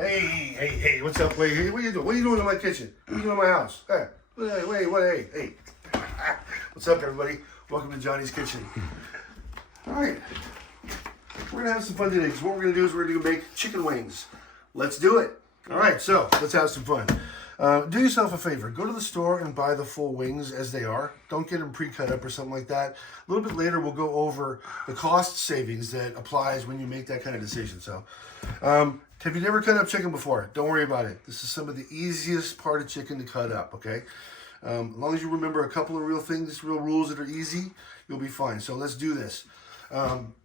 Hey, what's up? Wait, hey, what are you doing? What are you doing in my kitchen? What are you doing in my house? Hey, hey. What's up, everybody? Welcome to Johnny's Kitchen. All right, we're gonna have some fun today because what we're gonna do is we're gonna make chicken wings. Let's do it. All right, so let's have some fun. Do yourself a favor. Go to the store and buy the full wings as they are. Don't get them pre-cut up or something like that. A little bit later, we'll go over the cost savings that applies when you make that kind of decision. So, have you never cut up chicken before? Don't worry about it. This is some of the easiest part of chicken to cut up, okay? As long as you remember a couple of real things, real rules that are easy, you'll be fine. So let's do this.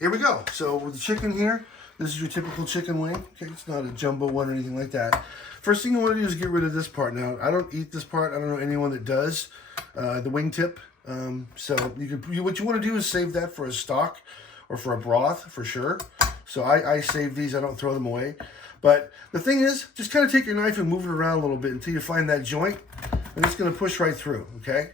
Here we go. So with the chicken here, this is your typical chicken wing. Okay, it's not a jumbo one or anything like that. First thing you want to do is get rid of this part. Now, I don't eat this part. I don't know anyone that does. The wing tip. So what you want to do is save that for a stock or for a broth for sure. So I save these. I don't throw them away. But the thing is, just kind of take your knife and move it around a little bit until you find that joint. And it's going to push right through, okay?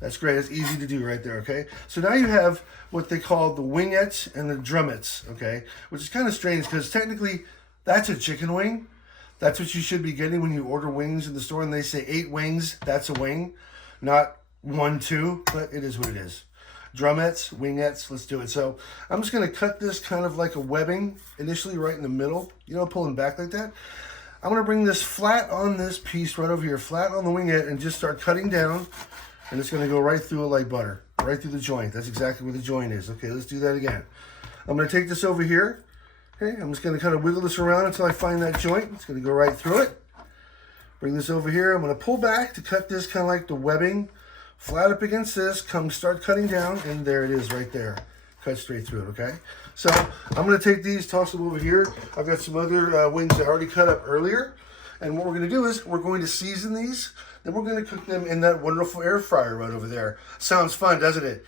That's great. It's easy to do right there, okay? So now you have what they call the wingettes and the drumettes, okay? Which is kind of strange because technically that's a chicken wing. That's what you should be getting when you order wings in the store and they say 8 wings, that's a wing. Not 1, 2, but it is what it is. Drumettes, wingettes, let's do it. So I'm just going to cut this kind of like a webbing initially right in the middle, you know, pulling back like that. I'm going to bring this flat on this piece right over here, flat on the wingette, and just start cutting down. And it's going to go right through it like butter, right through the joint. That's exactly where the joint is. Okay, let's do that again. I'm going to take this over here. Okay, I'm just going to kind of wiggle this around until I find that joint. It's going to go right through it. Bring this over here. I'm going to pull back to cut this kind of like the webbing. Flat up against this, start cutting down, and there it is right there. Cut straight through it, okay? So I'm going to take these, toss them over here. I've got some other wings that I already cut up earlier. And what we're going to do is we're going to season these. Then we're going to cook them in that wonderful air fryer right over there. Sounds fun, doesn't it?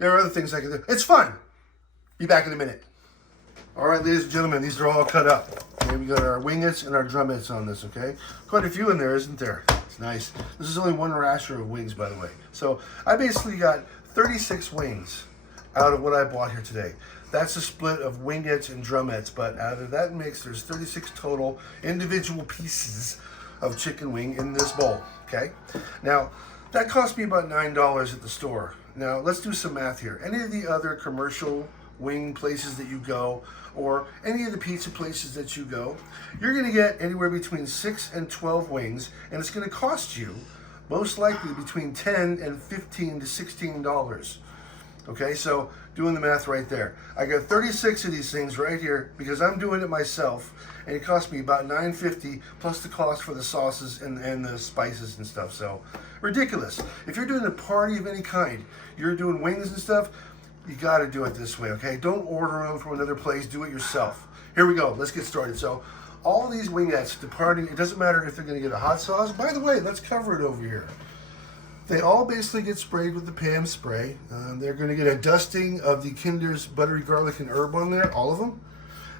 There are other things I can do. It's fun. Be back in a minute. All right, ladies and gentlemen, these are all cut up. Okay, we got our wingettes and our drumettes on this, okay? Quite a few in there, isn't there? It's nice. This is only one rasher of wings, by the way. So I basically got 36 wings out of what I bought here today. That's a split of wingettes and drumettes, but out of that mix, there's 36 total individual pieces of chicken wing in this bowl, okay? Now, that cost me about $9 at the store. Now, let's do some math here. Any of the other commercial wing places that you go, or any of the pizza places that you go, you're going to get anywhere between 6 and 12 wings, and it's going to cost you most likely between $10 and $15 to $16. Okay, so doing the math right there. I got 36 of these things right here because I'm doing it myself, and it cost me about $9.50 plus the cost for the sauces and the spices and stuff. So ridiculous. If you're doing a party of any kind, you're doing wings and stuff, you got to do it this way, okay? Don't order them from another place. Do it yourself. Here we go. Let's get started. So all these wingettes, departing, it doesn't matter if they're going to get a hot sauce. By the way, let's cover it over here. They all basically get sprayed with the Pam spray. They're going to get a dusting of the Kinder's buttery garlic and herb on there, all of them.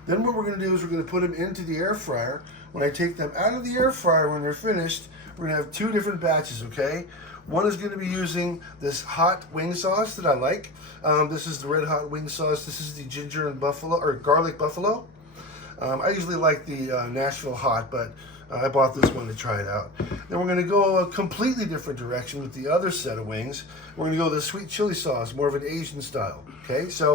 Then what we're going to do is we're going to put them into the air fryer. When I take them out of the air fryer when they're finished, we're going to have 2 different batches, okay? One is going to be using this hot wing sauce that I like. This is the red hot wing sauce. This is the ginger and buffalo, or garlic buffalo. I usually like the Nashville hot, but I bought this one to try it out. Then we're going to go a completely different direction with the other set of wings. We're going to go the sweet chili sauce, more of an Asian style. Okay, so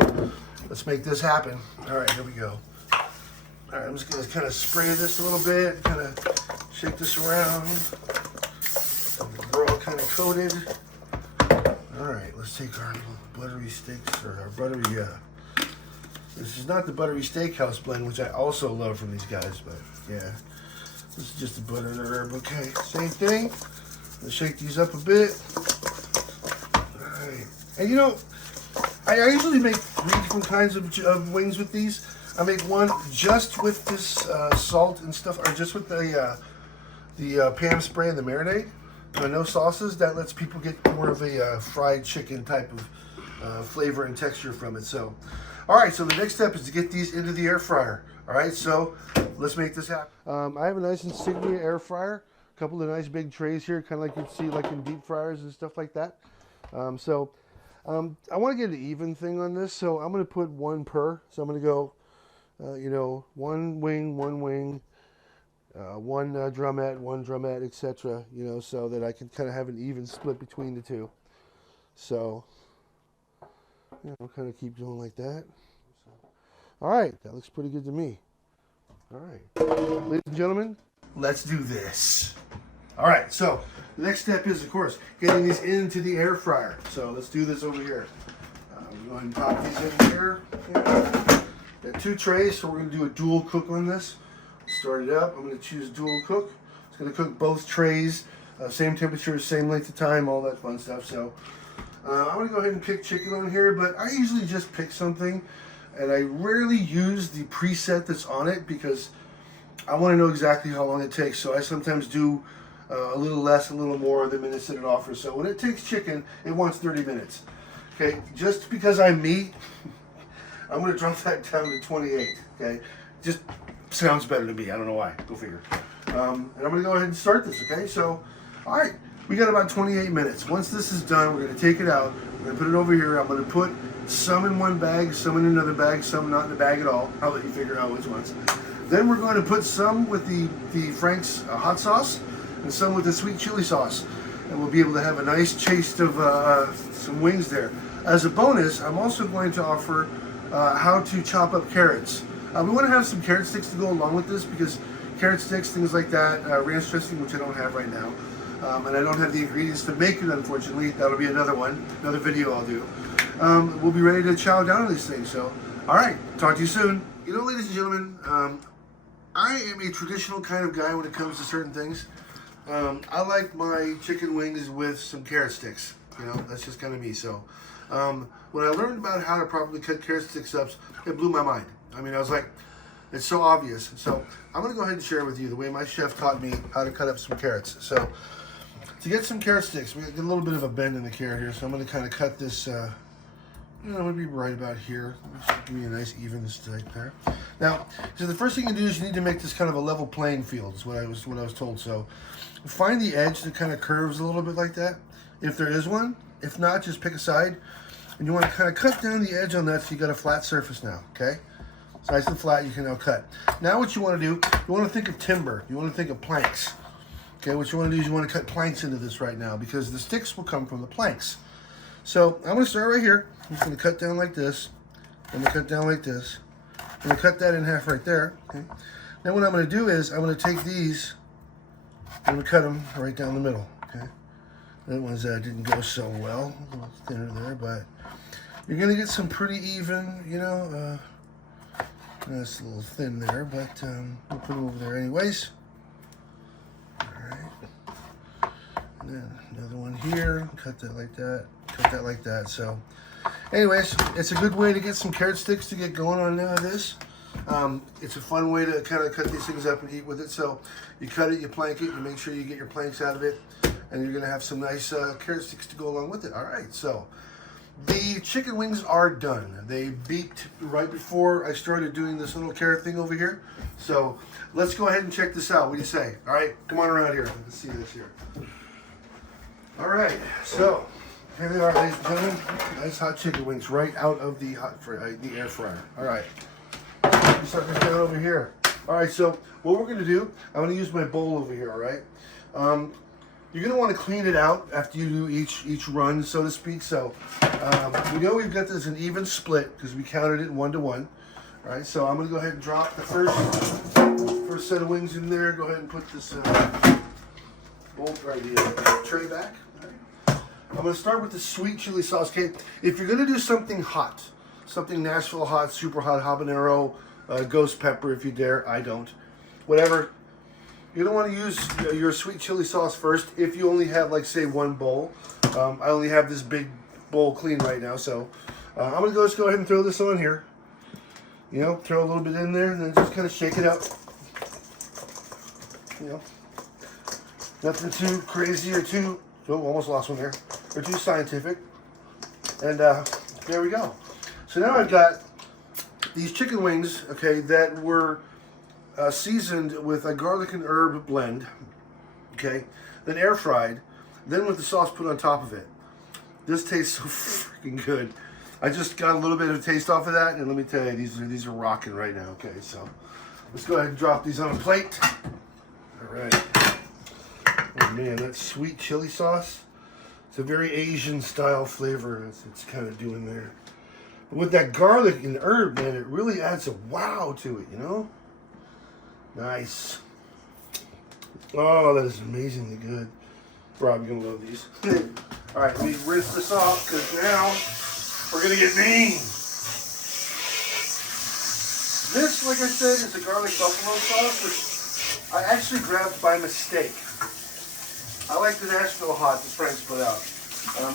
let's make this happen. All right, here we go. All right, I'm just going to kind of spray this a little bit, kind of shake this around. We're all kind of coated. All right, let's take our little buttery steaks, or our buttery, this is not the buttery steakhouse blend, which I also love from these guys, but yeah. This is just the butter and the herb. Okay, same thing. Let's shake these up a bit. All right. And you know, I usually make 3 different kinds of wings with these. I make one just with this salt and stuff, or just with the Pam spray and the marinade. No sauces. That lets people get more of a fried chicken type of flavor and texture from it. So, all right, so the next step is to get these into the air fryer. All right, so let's make this happen. I have a nice Insignia air fryer. A couple of nice big trays here, kind of like you'd see like in deep fryers and stuff like that. I want to get an even thing on this, so I'm going to put 1 per. So I'm going to go you know, one wing, one drumette, etc. You know, so that I can kind of have an even split between the two. So, you know, kind of keep doing like that. All right, that looks pretty good to me. All right, ladies and gentlemen, let's do this. All right, so the next step is, of course, getting these into the air fryer. So let's do this over here. We're going to pop these in here. Got 2 trays, so we're going to do a dual cook on this. Start it up. I'm going to choose dual cook. It's going to cook both trays, same temperature, same length of time, all that fun stuff. So I'm going to go ahead and pick chicken on here, but I usually just pick something, and I rarely use the preset that's on it because I want to know exactly how long it takes. So I sometimes do a little less, a little more than minutes that it offers. So when it takes chicken, it wants 30 minutes. Okay, just because I'm me, I'm going to drop that down to 28. Okay, just sounds better to me. I don't know why. Go figure. And I'm going to go ahead and start this. Okay, so all right, we got about 28 minutes. Once this is done, we're going to take it out. We're going to put it over here. I'm going to put some in one bag, some in another bag, some not in the bag at all. I'll let you figure out which ones. Then we're going to put some with the Frank's hot sauce and some with the sweet chili sauce. And we'll be able to have a nice taste of some wings there. As a bonus, I'm also going to offer how to chop up carrots. We want to have some carrot sticks to go along with this because carrot sticks, things like that, ranch dressing, which I don't have right now. And I don't have the ingredients to make it, unfortunately. That'll be another one, another video I'll do. We'll be ready to chow down on these things. So, all right, talk to you soon. You know, ladies and gentlemen, I am a traditional kind of guy when it comes to certain things. I like my chicken wings with some carrot sticks. You know, that's just kind of me. So, when I learned about how to properly cut carrot sticks up, it blew my mind. I mean, I was like, it's so obvious. So, I'm going to go ahead and share with you the way my chef taught me how to cut up some carrots. So, to get some carrot sticks, we get a little bit of a bend in the carrot here. So, I'm going to kind of cut this, I'm going to be right about here. Just give me a nice even stick there. Now, so the first thing you do is you need to make this kind of a level playing field, is what I was told. So, find the edge that kind of curves a little bit like that, if there is one. If not, just pick a side. And you want to kind of cut down the edge on that so you got a flat surface now, okay? It's nice and flat, you can now cut. Now what you want to do, you want to think of timber. You want to think of planks. Okay, what you want to do is you want to cut planks into this right now because the sticks will come from the planks. So I'm going to start right here. I'm just going to cut down like this. I'm going to cut down like this. I'm going to cut that in half right there. Okay. Then what I'm going to do is I'm going to take these, I'm going to cut them right down the middle. Okay. That ones didn't go so well, a little thinner there, but you're going to get some pretty even, you know. That's a little thin there, but we'll put them over there anyways. All right. And then another one here. Cut that like that. Cut that like that. So, anyways, it's a good way to get some carrot sticks to get going on this. It's a fun way to kind of cut these things up and eat with it. So, you cut it, you plank it, you make sure you get your planks out of it, and you're going to have some nice carrot sticks to go along with it. All right, so the chicken wings are done. They beeped right before I started doing this little carrot thing over here. So, let's go ahead and check this out. What do you say? All right, come on around here. Let's see this here. All right, so here they are, ladies and gentlemen. Nice hot chicken wings right out of the air fryer. All right, start this down over here. All right, so what we're gonna do, I'm gonna use my bowl over here. All right, you're gonna want to clean it out after you do each run, so to speak. So we know we've got this an even split because we counted it 1 to 1. All right, so I'm gonna go ahead and drop the first set of wings in there. Go ahead and put this bowl right here, tray back. I'm going to start with the sweet chili sauce. Okay, if you're going to do something hot, something Nashville hot, super hot, habanero, ghost pepper if you dare, I don't, whatever, you're going to want to use your sweet chili sauce first if you only have, like, say, 1 bowl. I only have this big bowl clean right now, so I'm going to just go ahead and throw this on here. You know, throw a little bit in there and then just kind of shake it up. You know, nothing too crazy or too, oh, almost lost one there. Or too scientific. And there we go. So now I've got these chicken wings, okay, that were seasoned with a garlic and herb blend, okay, then air fried, then with the sauce put on top of it. This tastes so freaking good. I just got a little bit of a taste off of that, and let me tell you, these are rocking right now. Okay, so let's go ahead and drop these on a plate. All right. Oh man, that sweet chili sauce. It's a very Asian style flavor. It's kind of doing there. But with that garlic and herb, man, it really adds a wow to it, you know? Nice. Oh, that is amazingly good. Rob, you're gonna love these. All right, let me rinse this off because now we're gonna get mean. This, like I said, is a garlic buffalo sauce, which I actually grabbed by mistake. I like the Nashville hot that Frank's put out.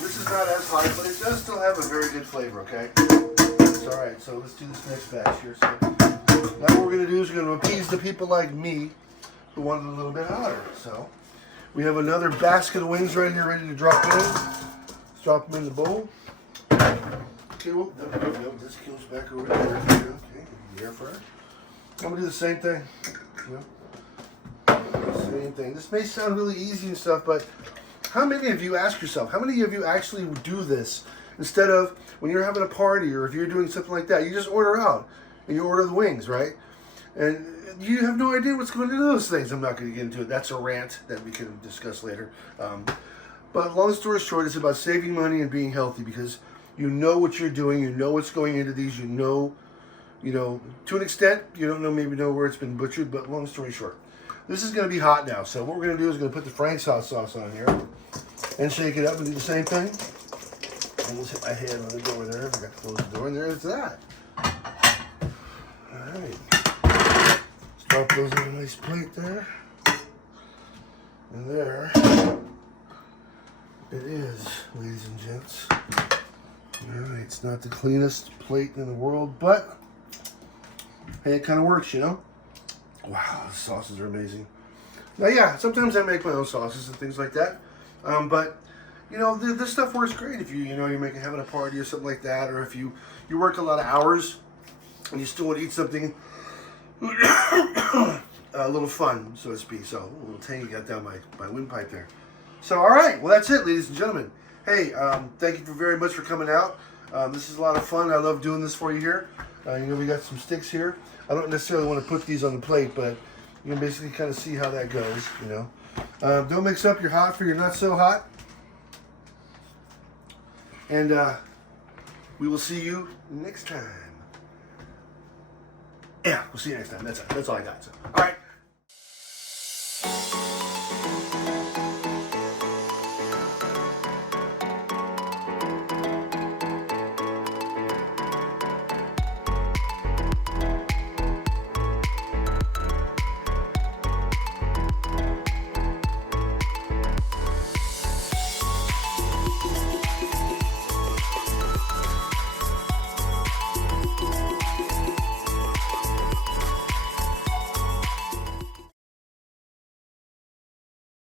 This is not as hot, but it does still have a very good flavor, okay? It's all right, so let's do this next batch here. So now what we're going to do is we're going to appease the people like me who want it a little bit hotter. So we have another basket of wings right here ready to drop in. Let's drop them in the bowl. Okay, well, no, this goes back over there. Okay, the air fryer. I'm going to do the same thing. You know? Same thing. This may sound really easy and stuff, but how many of you, ask yourself, how many of you actually do this instead of when you're having a party or if you're doing something like that, you just order out and you order the wings, right? And you have no idea what's going into those things. I'm not going to get into it. That's a rant that we can discuss later. But long story short, it's about saving money and being healthy because you know what you're doing. You know what's going into these. You know, to an extent, you don't maybe know where it's been butchered, but long story short. This is going to be hot now, so what we're going to do is we're going to put the Frank's hot sauce on here and shake it up and do the same thing. I almost hit my head on the door there. I forgot to close the door, and there's that. All right. Let's drop those on a nice plate there. And there it is, ladies and gents. All right, it's not the cleanest plate in the world, but hey, it kind of works, you know? Wow, the sauces are amazing. Now, yeah, sometimes I make my own sauces and things like that. But, you know, this stuff works great if you're having a party or something like that, or if you work a lot of hours and you still want to eat something a little fun, so to speak. So, a little tangy got down my windpipe there. So, all right, well, that's it, ladies and gentlemen. Hey, thank you very much for coming out. This is a lot of fun. I love doing this for you here. We got some sticks here. I don't necessarily want to put these on the plate, but you can basically kind of see how that goes, you know. Don't mix up your hot for your not so hot. And we will see you next time. Yeah, we'll see you next time. That's all I got. So, all right.